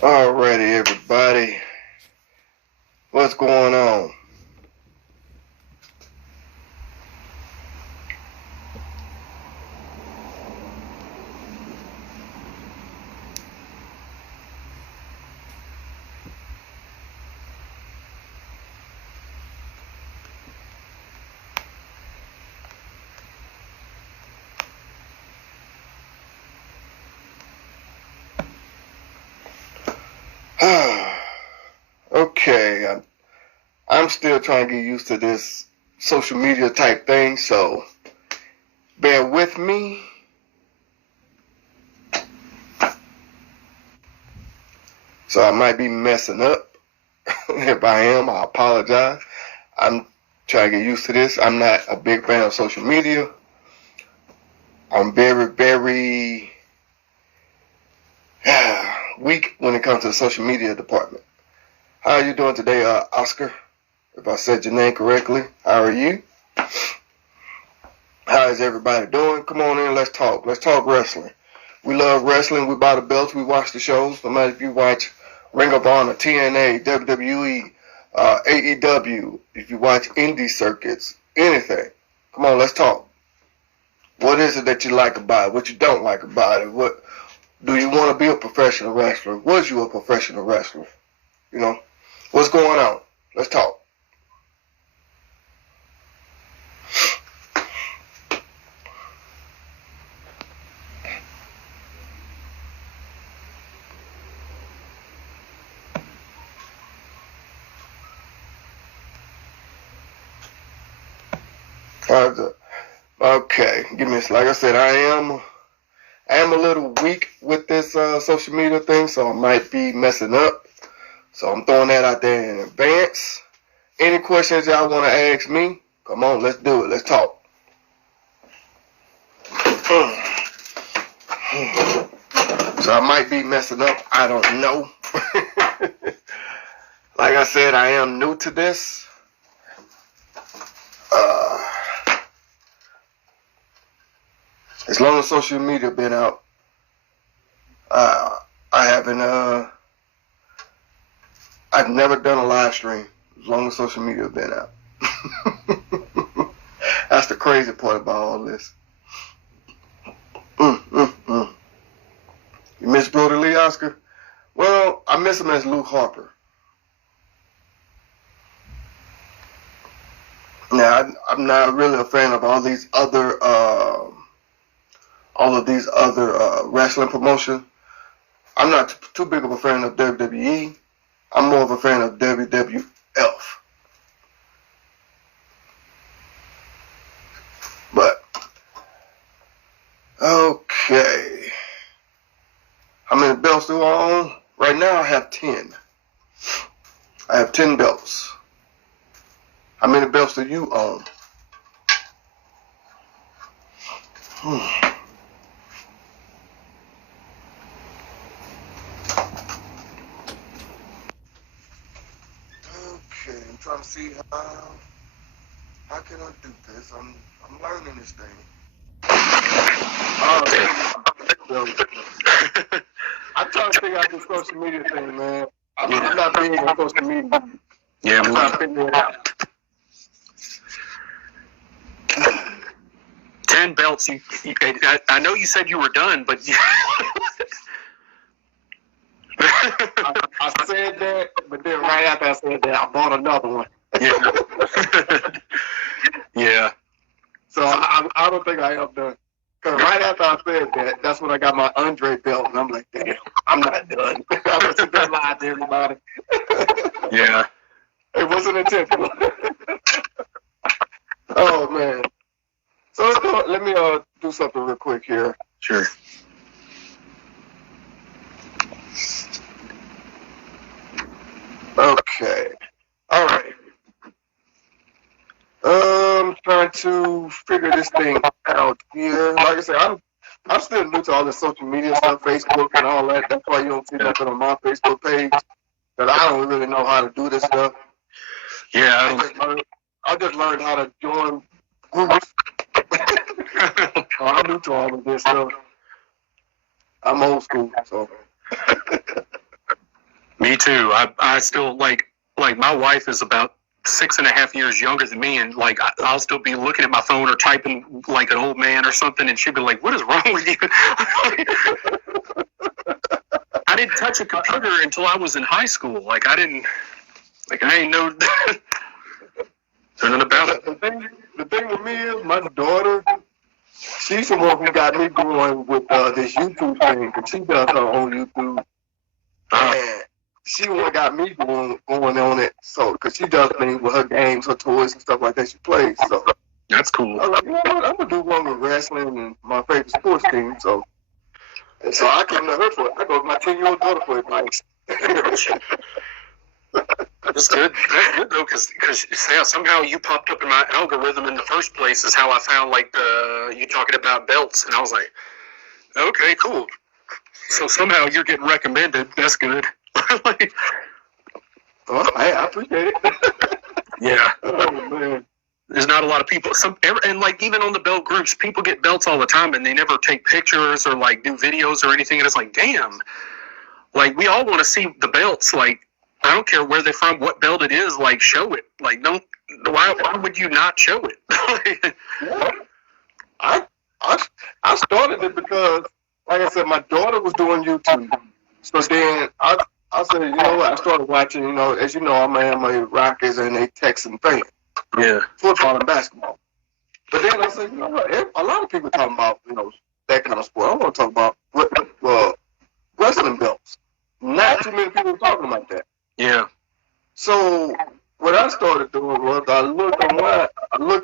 Alrighty, everybody. What's going on? Okay, I'm still trying to get used to this social media type thing, so bear with me. So I might be messing up. If I am, I apologize. I'm trying to get used to this. I'm not a big fan of social media. I'm very weak when it comes to the social media department. How are you doing today, Oscar? If I said your name correctly, how are you? How is everybody doing? Come on in, let's talk. Let's talk wrestling. We love wrestling. We buy the belts. We watch the shows. No matter if you watch Ring of Honor, TNA, WWE, AEW, if you watch indie circuits, anything. Come on, let's talk. What is it that you like about it? What you don't like about it? What do you want to be a professional wrestler? Was you a professional wrestler? You know, what's going on? Let's talk. Okay, give me a. Like I said, I am a little weak with this social media thing, so I might be messing up. So I'm throwing that out there in advance. Any questions y'all want to ask me? Come on, let's do it. Let's talk. So I might be messing up. I don't know. Like I said, I am new to this. As long as social media been out, I haven't. I've never done a live stream. As long as social media been out. That's the crazy part about all this. You miss Brody Lee, Oscar? Well, I miss him as Luke Harper. Now, I'm not really a fan of all of these other wrestling promotions. I'm not too big of a fan of WWE. I'm more of a fan of WWF. But, okay. How many belts do I own? Right now I have 10. I have 10 belts. How many belts do you own? Okay, I'm trying to see how can I do this? I'm learning this thing. I'm trying to figure out this social media thing, man. I'm not big on social media. Yeah, I'm trying to figure it out. 10 belts. I know you said you were done, but I said that, but then right after I said that, I bought another one. Yeah. So I don't think I am done. Because right after I said that, that's when I got my Andre belt, and I'm like, damn, I'm not done. I was just lying to everybody. Yeah. It wasn't intentional. Oh, man. So let me do something real quick here. Sure. Okay. All right. Trying to figure this thing out here. Like I said, I'm still new to all the social media stuff, Facebook and all that. That's why you don't see nothing on my Facebook page. Because I don't really know how to do this stuff. Yeah. I just learned how to join groups. I'm new to all of this stuff. I'm old school, so. Me too. I still like my wife is about 6.5 years younger than me, and like I'll still be looking at my phone or typing like an old man or something, and she'd be like, "What is wrong with you?" I didn't touch a computer until I was in high school. I ain't know nothing about it. The thing with me is my daughter. She's the one who got me going with this YouTube thing, because she does her own YouTube. And she the one got me going on it, so because she does things with her games, her toys, and stuff like that. She plays, so That's cool. I was like, you know what? I'm gonna do one with wrestling and my favorite sports team. So I came to her for it. I go to my 10-year-old daughter for advice. That's good. That's good though, because yeah, somehow you popped up in my algorithm in the first place. Is how I found you talking about belts, and I was like, okay, cool. So somehow you're getting recommended. That's good. Well, I appreciate it. Yeah. Oh man. There's not a lot of people. And like even on the belt groups, people get belts all the time, and they never take pictures or like do videos or anything. And it's like, damn. Like we all want to see the belts. Like I don't care where they're from, what belt it is. Like show it. Like don't. Why would you not show it? Yeah. I started it because, like I said, my daughter was doing YouTube. So then I said, you know what? I started watching. You know, as you know, I'm a Rockets and a Texan fan. Yeah. Football and basketball. But then I said, you know what? A lot of people talking about, you know, that kind of sport. I want to talk about wrestling belts. Not too many people talking about that. Yeah. So what I started doing was I looked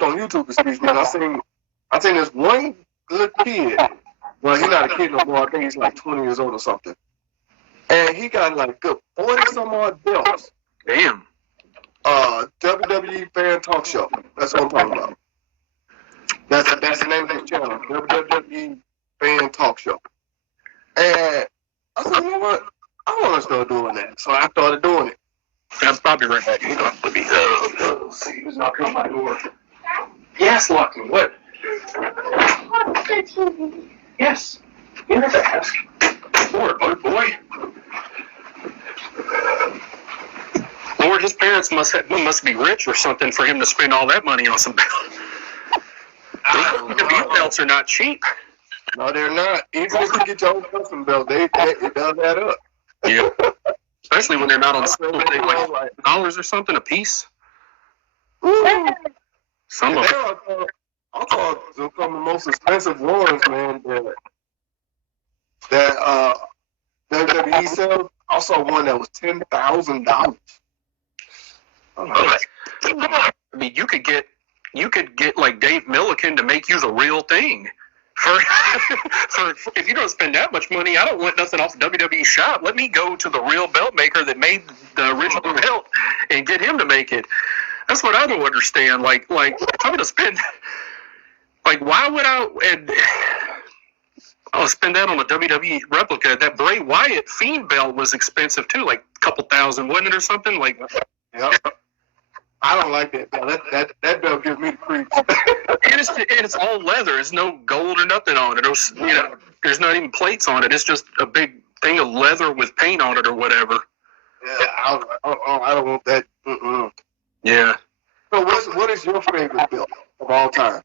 on YouTube, excuse me, and I seen this one little kid. Well, he's not a kid no more. I think he's like 20 years old or something. And he got like good 40 some odd belts. Damn. WWE Fan Talk Show. That's what I'm talking about. That's the name of his channel, WWE Fan Talk Show. And I said, you know what? I want to start doing that. So I started doing it. I'll be right back. Let me see who's knocking on my door. Yes, Lucky. What? Yes. You have to ask. Lord, boy. Lord, his parents must be rich or something for him to spend all that money on some belts. WWE belts are not cheap. No, they're not. Even if you get your own custom belt, it does add up. Yeah. Especially when they're not on sale. They like $1 or something a piece. Some of them. I thought some of the most expensive ones, man, that WWE sells. I saw one that was $10,000. I mean, you could get like Dave Milliken to make you the real thing. For if you don't spend that much money, I don't want nothing off the WWE shop. Let me go to the real belt maker that made the original belt and get him to make it. That's what I don't understand. Like if I'm gonna spend, like, why would I'll spend that on a WWE replica? That Bray Wyatt Fiend belt was expensive too, like a couple thousand, wasn't it, or something? Like, yep. I don't like that belt. That belt gives me the creeps. and it's all leather. There's no gold or nothing on it. There's not even plates on it. It's just a big thing of leather with paint on it or whatever. Yeah, I don't want that. Mm-mm. Yeah. So what is your favorite belt of all time?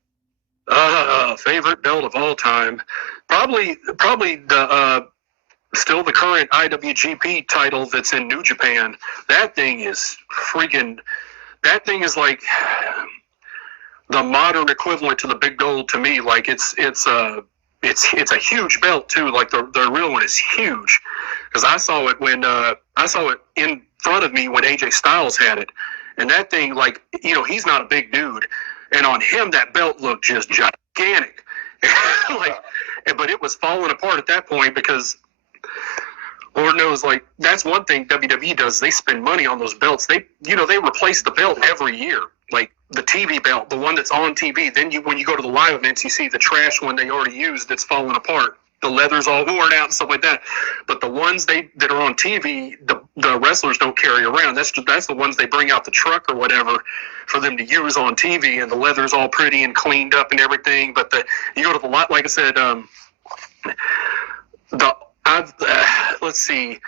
Favorite belt of all time, probably the still the current IWGP title that's in New Japan. That thing is freaking. That thing is like the modern equivalent to the big gold to me. Like it's a huge belt too. Like the real one is huge, because I saw it in front of me when AJ Styles had it, and that thing, like, you know, he's not a big dude, and on him that belt looked just gigantic. But it was falling apart at that point because Lord knows, like, that's one thing WWE does. They spend money on those belts. They replace the belt every year. Like the TV belt, the one that's on TV. Then when you go to the live events, you see the trash one they already used that's falling apart. The leather's all worn out and stuff like that. But the ones that are on TV, the wrestlers don't carry around. That's the ones they bring out the truck or whatever for them to use on TV, and the leather's all pretty and cleaned up and everything. But you go to the lot, like I said, let's see.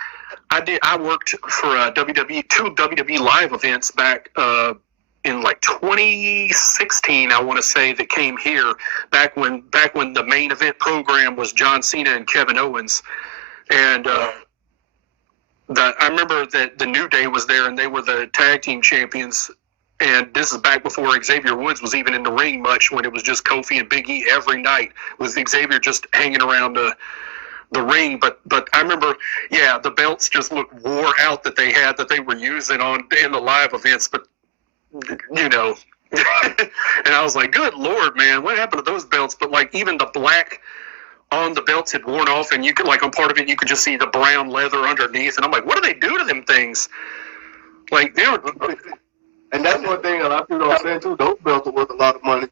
I worked for WWE, two WWE live events back in like 2016, I want to say, that came here back when the main event program was John Cena and Kevin Owens, and I remember that the New Day was there and they were the tag team champions. And this is back before Xavier Woods was even in the ring much, when it was just Kofi and Big E every night, with Xavier just hanging around the ring. But I remember, yeah, the belts just looked wore out that they were using in the live events. But, you know, and I was like, good Lord, man, what happened to those belts? But like even the black on the belts had worn off, and you could, like, on part of it, you could just see the brown leather underneath. And I'm like, what do they do to them things? Like, they were. And that's one thing a lot of people don't understand too. Those belts are worth a lot of money.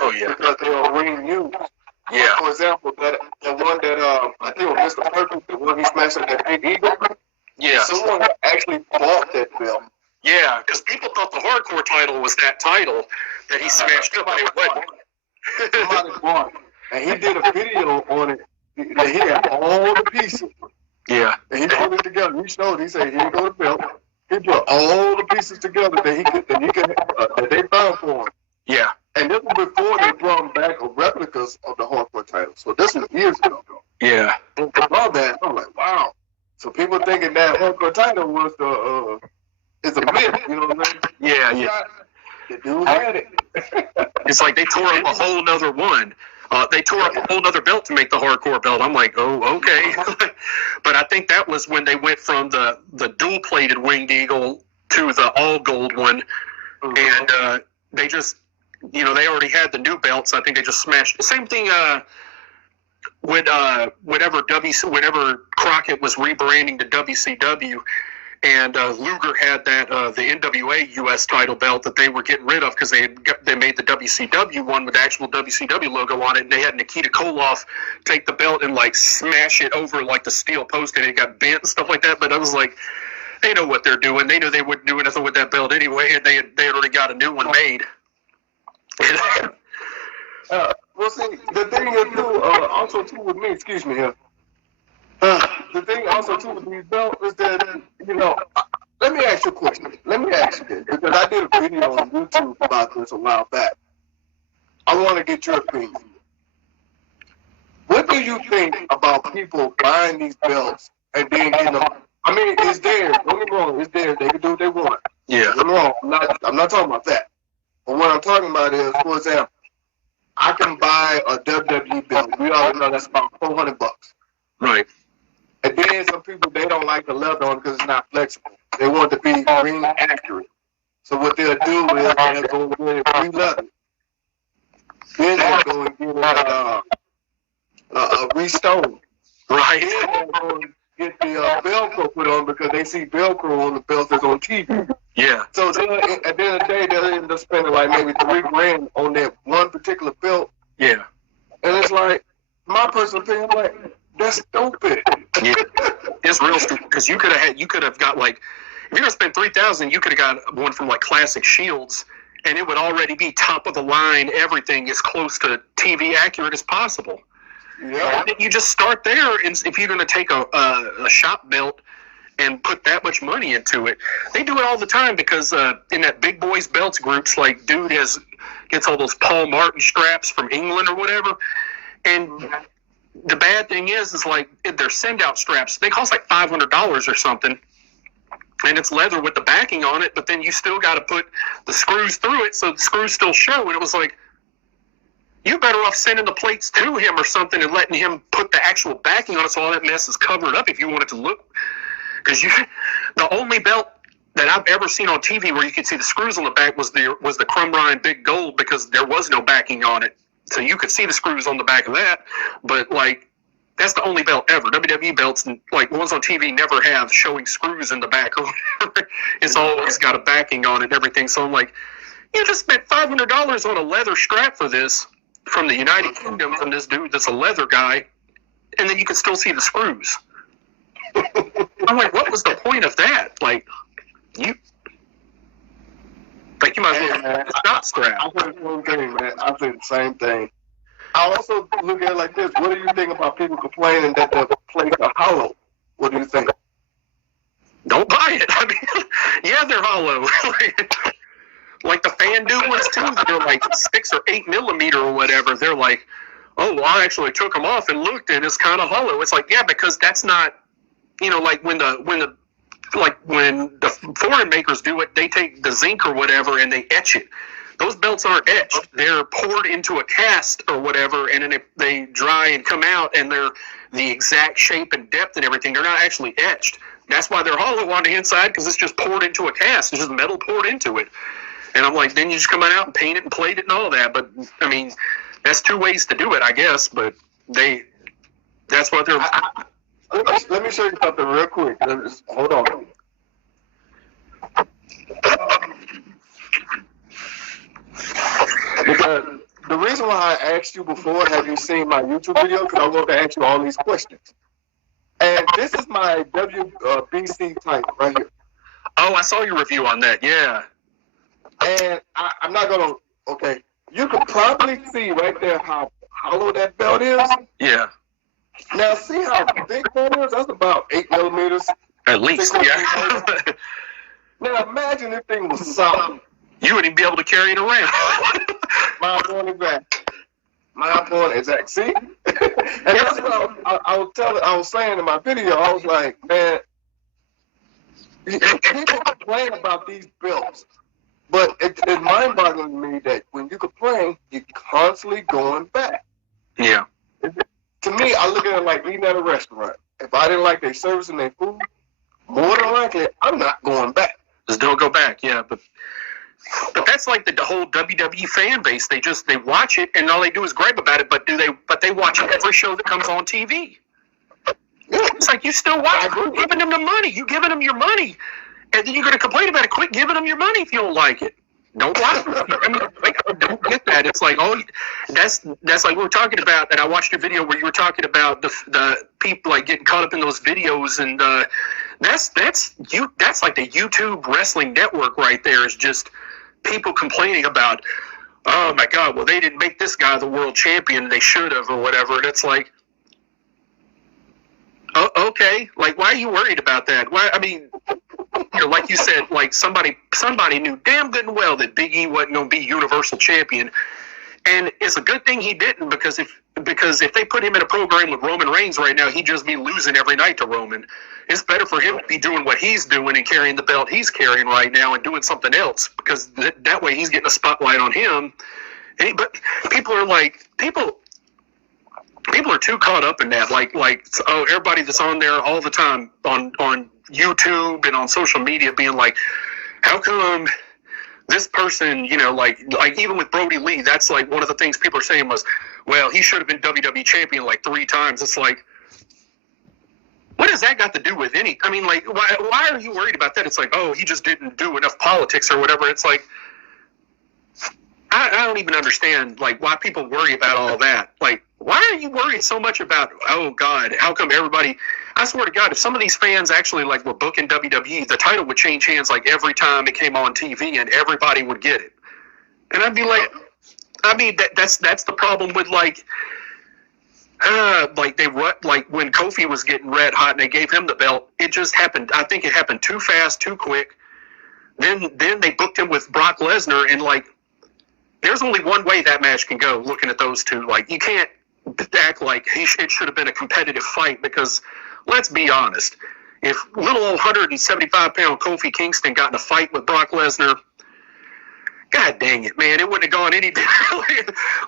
Oh yeah, because they are ring used. Yeah. For example, the one that I think was Mr. Perfect, the one he smashed at that Big Eagle. Yeah. Someone actually bought that belt. Yeah, because people thought the hardcore title was that title that he smashed up, and it wasn't. Somebody bought it. And he did a video on it. That he had all the pieces. Yeah. And he put it together. He showed. He said, "Here go the belt." He put all the pieces together that they found for him. Yeah. And this was before they brought back replicas of the hardcore title. So this was years ago. Yeah. And I saw that. I'm like, wow. So people thinking that hardcore title was is a myth. You know what I mean? Yeah. Yeah. The dude had it. It's like they tore up a whole nother one. They tore up a whole other belt to make the hardcore belt. I'm like, oh, okay. But I think that was when they went from the dual-plated Winged Eagle to the all-gold one. Mm-hmm. And they just, you know, they already had the new belts. I think they just smashed. The same thing whenever Crockett was rebranding to WCW, and Luger had that the NWA US title belt that they were getting rid of because they made the WCW one with the actual WCW logo on it, and they had Nikita Koloff take the belt and like smash it over like the steel post, and it got bent and stuff like that. But I was like, they know what they're doing. They knew they wouldn't do anything with that belt anyway, and they had already got a new one made. Well, see, the thing is too, also too with me, excuse me here. The thing also too with these belts is that, you know, let me ask you a question. Let me ask you this, because I did a video on YouTube about this a while back. I want to get your opinion. What do you think about people buying these belts and then getting them? I mean, it's theirs. Don't get me wrong, it's theirs. They can do what they want. Yeah. I'm wrong. I'm not talking about that. But what I'm talking about is, for example, I can buy a WWE belt. We all know that's about $400. Right. And then some people, they don't like the leather on it because it's not flexible. They want it to be ring accurate. So what they'll do is they'll go and get it re-leather. Then they'll go and get it re-stoned. Right. Then they'll go and get the Velcro put on because they see Velcro on the belt that's on TV. Yeah. So then, at the end of the day, they'll end up spending like maybe $3,000 on that one particular belt. Yeah. And it's like, my personal opinion, I'm like, that's stupid. Yeah. It's real stupid because you could have got like, if you're gonna spend $3,000, you could have got one from like Classic Shields, and it would already be top of the line. Everything as close to TV accurate as possible. Yeah. You just start there, and if you're gonna take a shop belt and put that much money into it, they do it all the time because in that Big Boys Belts groups, like dude gets all those Paul Martin straps from England or whatever, and the bad thing is like their send-out straps. They cost like $500 or something, and it's leather with the backing on it. But then you still got to put the screws through it, so the screws still show. And it was like, you better off sending the plates to him or something and letting him put the actual backing on it, so all that mess is covered up if you want it to look. Because the only belt that I've ever seen on TV where you could see the screws on the back was the Crumb Rind Big Gold, because there was no backing on it. So you could see the screws on the back of that, but like that's the only belt ever. WWE belts, like ones on TV, never have showing screws in the back or whatever. It's always got a backing on it and everything. So I'm like, you just spent $500 on a leather strap for this from the United Kingdom from this dude that's a leather guy, and then you can still see the screws. I'm like, what was the point of that? Like you might as well have a shot strap. I say the same thing, man. I say the same thing. I also look at it like this. What do you think about people complaining that the plates are hollow? What do you think? hollow. Like the FanDuel ones too, they're like 6 or 8 millimeter or whatever. They're like, oh, well, I actually took them off and looked, and it's kind of hollow. It's like, yeah, because that's not, like when the foreign makers do it, they take the zinc or whatever and they etch it. Those belts aren't etched; they're poured into a cast or whatever, and then they dry and come out, and they're the exact shape and depth and everything. They're not actually etched. That's why they're hollow on the inside, because it's just poured into a cast. It's just metal poured into it. And I'm like, then you just come out and paint it and plate it and all that. But I mean, that's 2 ways to do it, I guess. But that's what they're. Let me show you something real quick. Hold on. Because the reason why I asked you before, have you seen my YouTube video? Because I want to ask you all these questions. And this is my WBC title right here. Oh, I saw your review on that. Yeah. And I'm not going to, okay. You can probably see right there how hollow that belt is. Yeah. Now, see how thick that is? That's about 8 millimeters. At least, yeah. Now, imagine if thing was solid. You wouldn't be able to carry it around. My point exact. See? And that's what I was saying in my video. I was like, man, people complain about these belts. But it's mind-boggling to me that when you complain, you're constantly going back. Yeah. To me, I look at it like eating at a restaurant. If I didn't like their service and their food, more than likely, I'm not going back. Just don't go back, yeah. But that's like the whole WWE fan base. They watch it and all they do is gripe about it. But they watch every show that comes on TV. Yeah. It's like you still watch. You're giving them the money. You giving them your money, and then you're going to complain about it. Quit giving them your money if you don't like it. Don't watch it. I mean, I don't get that. It's like, oh, that's like we were talking about. And I watched your video where you were talking about the people like getting caught up in those videos, and that's like the YouTube wrestling network right there. Is just people complaining about, oh my God, well they didn't make this guy the world champion. They should have, or whatever. And it's like, oh, okay, like why are you worried about that? Why? I mean. Like you said, like somebody knew damn good and well that Big E wasn't going to be Universal Champion, and it's a good thing he didn't because if they put him in a program with Roman Reigns right now, he'd just be losing every night to Roman. It's better for him to be doing what he's doing and carrying the belt he's carrying right now and doing something else because that way he's getting a spotlight on him. But people are too caught up in that, like oh, everybody that's on there all the time on YouTube and on social media being like, how come this person, like even with Brody Lee, that's like one of the things people are saying was, well, he should have been WWE champion like 3 times. It's like, what does that got to do with I mean, like, why are you worried about that? It's like, oh, he just didn't do enough politics or whatever. It's like, I don't even understand, like, why people worry about all that. Like, why are you worried so much about, oh, God, how come everybody... I swear to God, if some of these fans actually, like, were booking WWE, the title would change hands, like, every time it came on TV, and everybody would get it. And I'd be like... I mean, that's the problem with, like when Kofi was getting red hot and they gave him the belt, it just happened. I think it happened too fast, too quick. Then they booked him with Brock Lesnar, and, like, there's only one way that match can go, looking at those two. Like, you can't act like it should have been a competitive fight because, let's be honest, if little old 175-pound Kofi Kingston got in a fight with Brock Lesnar, God dang it, man, it wouldn't have gone any better.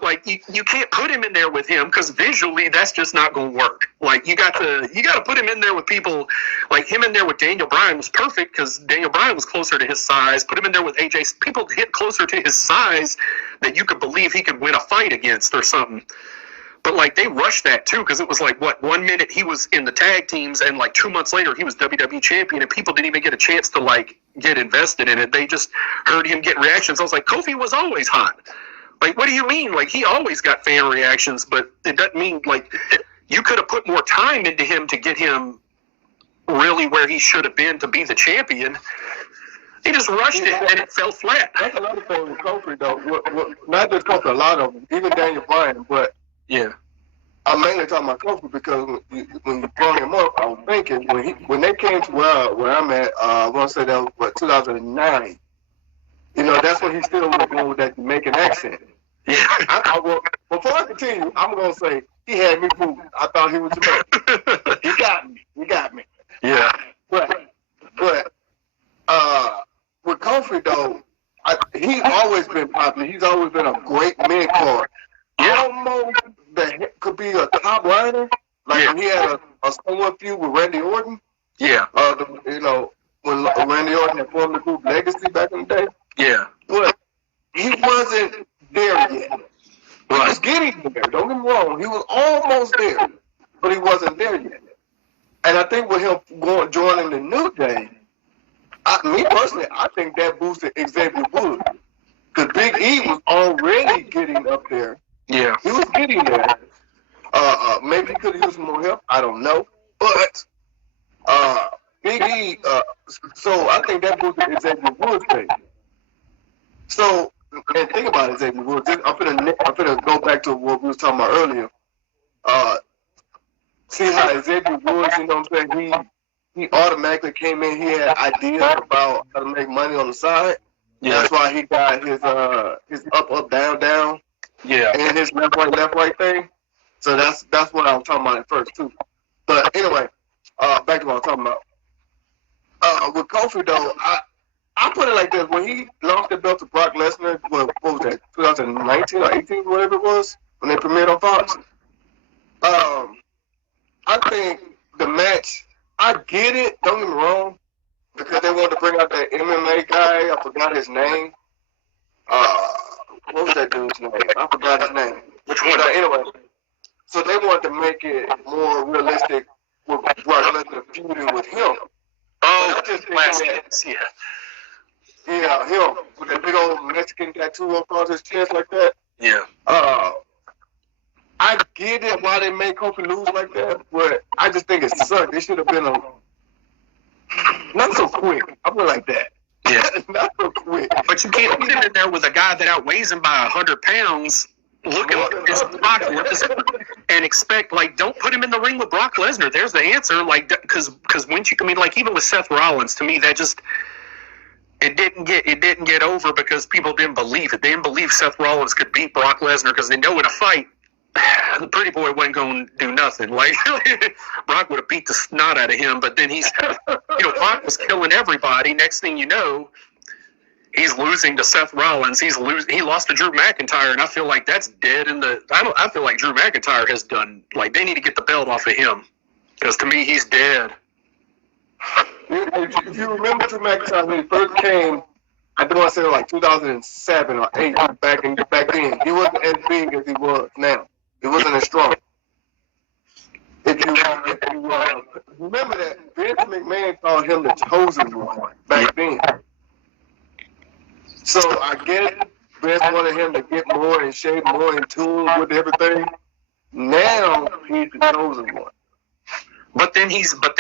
Like, you can't put him in there with him because visually that's just not going to work. Like, you got to put him in there with people, like him in there with Daniel Bryan was perfect because Daniel Bryan was closer to his size. Put him in there with AJ. People hit closer to his size that you could believe he could win a fight against or something. But, like, they rushed that, too, because it was like, 1 minute he was in the tag teams, and, like, 2 months later he was WWE champion, and people didn't even get a chance to, like, get invested in it. They just heard him get reactions. I was like, Kofi was always hot. Like, what do you mean? Like, he always got fan reactions, but it doesn't mean, like, you could have put more time into him to get him really where he should have been to be the champion. He just rushed it, and it fell flat. That's another thing with Kofi, though. Not just Kofi, a lot of them, even Daniel Bryan, but... Yeah. I'm mainly talking about Kofi because when you brought him up, I was thinking when they came to where I'm at, I want to say that was 2009. You know, that's when he still was going with that Jamaican accent. Yeah. Before I continue, I'm gonna say he had me fooled. I thought he was Jamaican. He got me. Yeah. But with Kofi though, he's always been popular. He's always been a great mid-card. Almost could be a top rider. Like when he had a somewhat feud with Randy Orton. Yeah. You know, when Randy Orton had formed the group Legacy back in the day. Yeah. But he wasn't there yet. He was getting there. Don't get me wrong. He was almost there, but he wasn't there yet. And I think with him joining the New Day, me personally, I think that boosted Xavier Woods. Because Big E was already getting up there. Yeah. He was getting there. Maybe he could have used some more help. I don't know. But Big E, so I think that boosted Xavier Woods' thing. So, and think about it, Xavier Woods. I'm finna go back to what we was talking about earlier. See how Xavier Woods, you know what I'm saying? He automatically came in. He had ideas about how to make money on the side. Yeah. That's why he got his up, down, down. Yeah. And his left, right thing. So that's what I was talking about at first too. But anyway, back to what I was talking about. With Kofi though, I put it like this: when he lost the belt to Brock Lesnar, what was that? 2019 or 18, whatever it was, when they premiered on Fox. I think the match. I get it. Don't get me wrong, because they wanted to bring out that MMA guy. I forgot his name. What was that dude's name? I forgot his name. Which one? Anyway, so they wanted to make it more realistic with Brock Lesnar feuding with him. Oh, yeah. Yeah, him with that big old Mexican tattoo across his chest like that. Yeah. I get it why they made Kofi lose like that, but I just think it sucked. It should have been not so quick. I put it like that. Yeah. Not so quick. But you can't put him in there with a guy that outweighs him by 100 pounds. Looking like this Brock Lesnar and expect, like, don't put him in the ring with Brock Lesnar. There's the answer, like, because when you, I mean, like, even with Seth Rollins, to me, that just it didn't get over because people didn't believe it. They didn't believe Seth Rollins could beat Brock Lesnar because they know in a fight, the pretty boy wasn't going to do nothing. Like, Brock would have beat the snot out of him, but then Brock was killing everybody. Next thing you know, he's losing to Seth Rollins. He lost to Drew McIntyre, and I feel like that's dead in the. I feel like Drew McIntyre has done. Like, they need to get the belt off of him because to me he's dead. If you remember Drew McIntyre when he first came, I do want to say like 2007 or 8 back then. He wasn't as big as he was now. He wasn't as strong. If you remember that Vince McMahon called him the chosen one back then. So I get it. Vince wanted him to get more in shape, more in tune with everything. Now he's the chosen one. But then he's the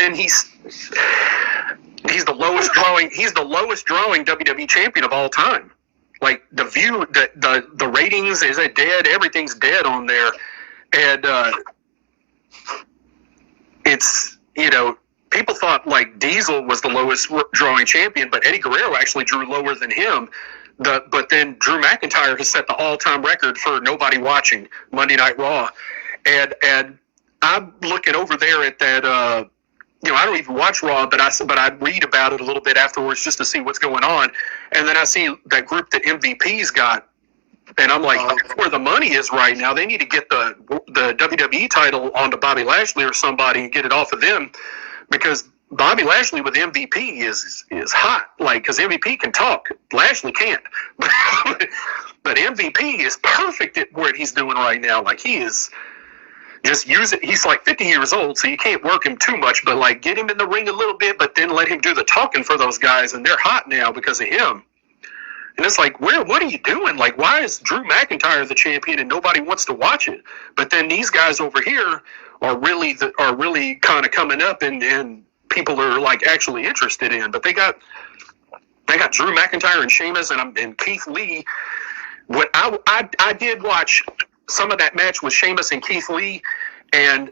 lowest drawing WWE champion of all time. Like, the view, the ratings is dead. Everything's dead on there, and it's, people thought like Diesel was the lowest drawing champion, but Eddie Guerrero actually drew lower than him. But then Drew McIntyre has set the all-time record for nobody watching Monday Night Raw, and I'm looking over there at that. I don't even watch Raw, but I read about it a little bit afterwards just to see what's going on, and then I see that group that MVP's got, and I'm like, that's where the money is right now. They need to get the WWE title onto Bobby Lashley or somebody and get it off of them, because Bobby Lashley with MVP is hot. Like, because MVP can talk, Lashley can't. But MVP is perfect at what he's doing right now. Like, he is. Just use it. He's like 50 years old, so you can't work him too much, but like get him in the ring a little bit, but then let him do the talking for those guys, and they're hot now because of him. And it's like, what are you doing? Like, why is Drew McIntyre the champion and nobody wants to watch it? But then these guys over here are really kind of coming up, and people are like actually interested in. But they got Drew McIntyre and Sheamus and Keith Lee. What I did watch some of that match with Sheamus and Keith Lee, And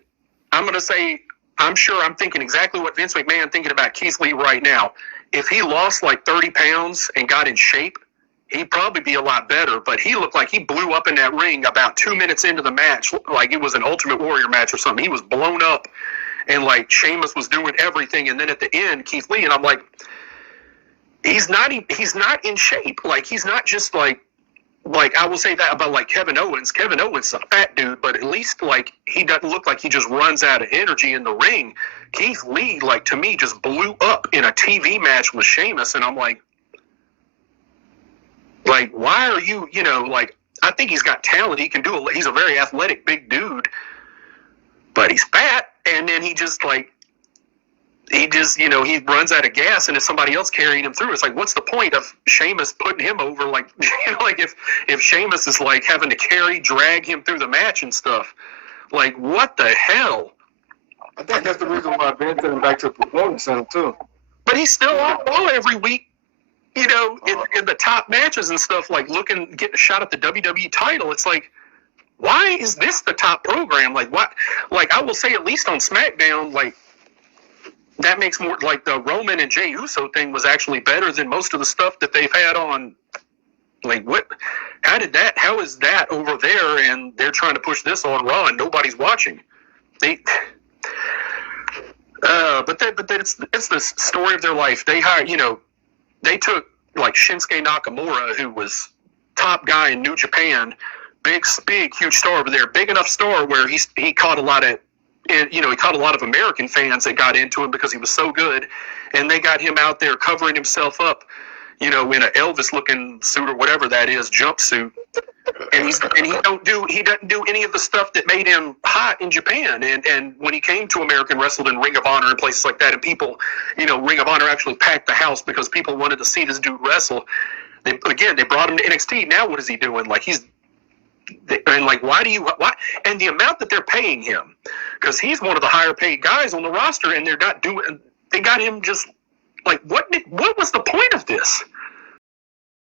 I'm going to say, I'm sure I'm thinking exactly what Vince McMahon thinking about Keith Lee right now. If he lost like 30 pounds and got in shape, he'd probably be a lot better. But he looked like he blew up in that ring about 2 minutes into the match, like it was an Ultimate Warrior match or something. He was blown up, and like Sheamus was doing everything. And then at the end, Keith Lee, and I'm like, he's not in shape. Like, he's not just like I will say that about like Kevin Owens. Kevin Owens is a fat dude, but at least like he doesn't look like he just runs out of energy in the ring. Keith Lee, like, to me, just blew up in a TV match with Sheamus, and I'm like, why are you, like, I think he's got talent. He can do he's a very athletic, big dude, but he's fat, and then he runs out of gas, and it's somebody else carrying him through. It's like, what's the point of Sheamus putting him over? Like, like if Sheamus is like having to drag him through the match and stuff, like, what the hell? I think that's the reason why Ben sent him back to the Performance Center too. But he's still on Raw every week, in the top matches and stuff, like getting a shot at the WWE title. It's like, why is this the top program? Like, what? Like, I will say, at least on SmackDown, like, that makes more, like, the Roman and Jey Uso thing was actually better than most of the stuff that they've had on, like, what? How is that over there, and they're trying to push this on Raw and nobody's watching? But it's the story of their life. They hired, they took like Shinsuke Nakamura, who was top guy in New Japan, big, huge star over there, big enough star where he caught a lot of, he caught a lot of American fans that got into him because he was so good, and they got him out there covering himself up, in an Elvis-looking suit or whatever that is, jumpsuit. And he doesn't do any of the stuff that made him hot in Japan. And when he came to American Wrestled and Ring of Honor and places like that, and people, Ring of Honor actually packed the house because people wanted to see this dude wrestle. They brought him to NXT. Now what is he doing? Like, why? And the amount that they're paying him, because he's one of the higher paid guys on the roster, and they're not doing. They got him just like, what was the point of this?